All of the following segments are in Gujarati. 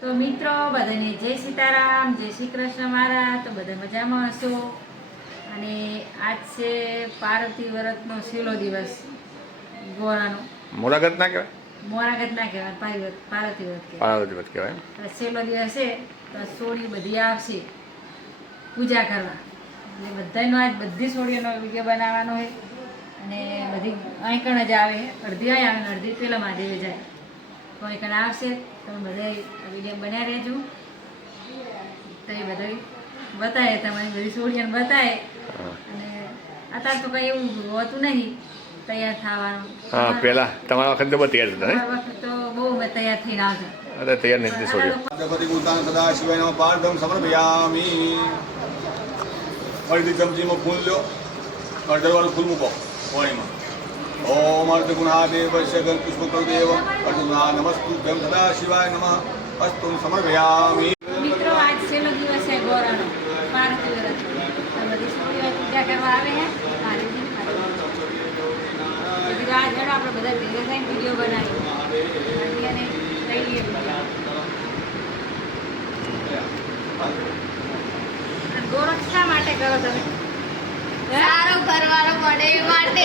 તો મિત્રો બધાને જય સીતારામ જય શ્રી કૃષ્ણ મારા તો બધા મજામાં હશો? અને આજ છે પાર્વતી વ્રતનો છેલ્લો દિવસ ગોરાનો. મોરાગત ના કહેવાય? મોરાગત ના કહેવાય પાર્વત પાર્વતી વ્રત પાર્વતી વત કહેવાય છેલ્લો દિવસ છે તો સોળી બધી આવશે પૂજા કરવા. એટલે બધાનો આજ બધી સોળીઓનો વીડિયો બનાવવાનો હોય અને બધી અહીં કણ જ આવે અડધી અહીં આવે અડધી પેલા મહાદેવે જાય. તો કલા આવશે. તમે બધા વીડિયો બનાવી રહેજો. તો એ બધા બતાવે તમારી બધી સોળીઓને બતાવે અને અત્યારે તો કંઈ એવું હોતું નહીં તૈયાર થવાનું. હા પેલા તમારા વખત તો બહુ તૈયાર થતા ને વખત તો બહુ મેં તૈયાર થઈને આવતા અરે તૈયાર નથી સોડિયા. સદા શિવાય નમઃ પાર્થમ સમર્પયામિ. અડધી ચમચીમાં ફૂલ લ્યો. અડધરવાળું ફૂલ મૂકો. પાણીમાં. પુષ્પ દેવ અર્ધગુણા નમસ્તુ તેમ સદા શિવાય નમઃ અસ્તુ સમર્પયામિ મિત્રો આજ છેલ્લો દિવસ છે ગોરાનો પાર્વતી વ્રત. બધી છોકરીઓ પૂજા કરવા આવે છે પાર્વતી બધી રાહ આપણે બધા ભેગા થઈને વીડિયો બનાવી અને લઈ લઈએ શા માટે કરો તમે? સારો ઘરવાળો પડે એ માટે.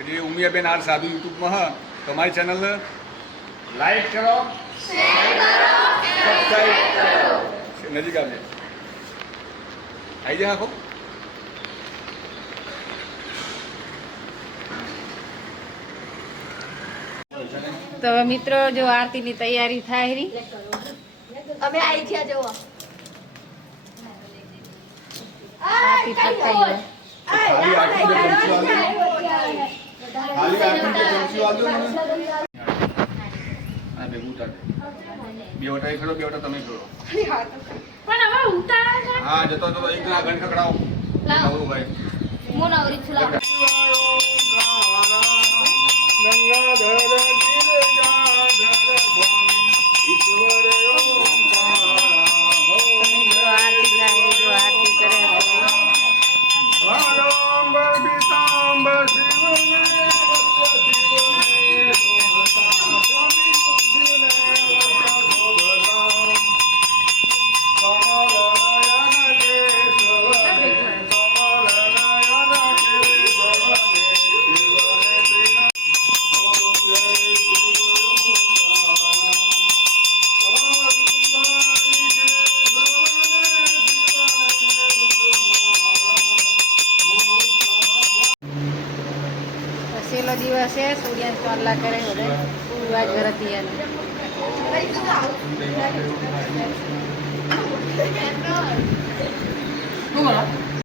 જે ઉમિયાબેન આર સાધુ યુટ્યુબમાં હ તો અમારી ચેનલ લાઈક કરો સબસ્ક્રાઈબ કરો નજીક આવજે આવી જાય આખો તો હવે મિત્રો જો આરતીની તૈયારી થાય રહી અમે આવી ગયા જોવો આરતી પતાવી ઉતાર બે વટા એ ખરો બે વટા તમે ખરો પણ હવે ઉતાર હા જતો જતો એક ઘંટ ખકડાવો લાવો. ભાઈ મોના. મિત્રો છેલ્લો દિવસ છે. સૂર્યાસ્ત ચોલ્લા કરે બધા પૂર્વાજ ઘરેથી એને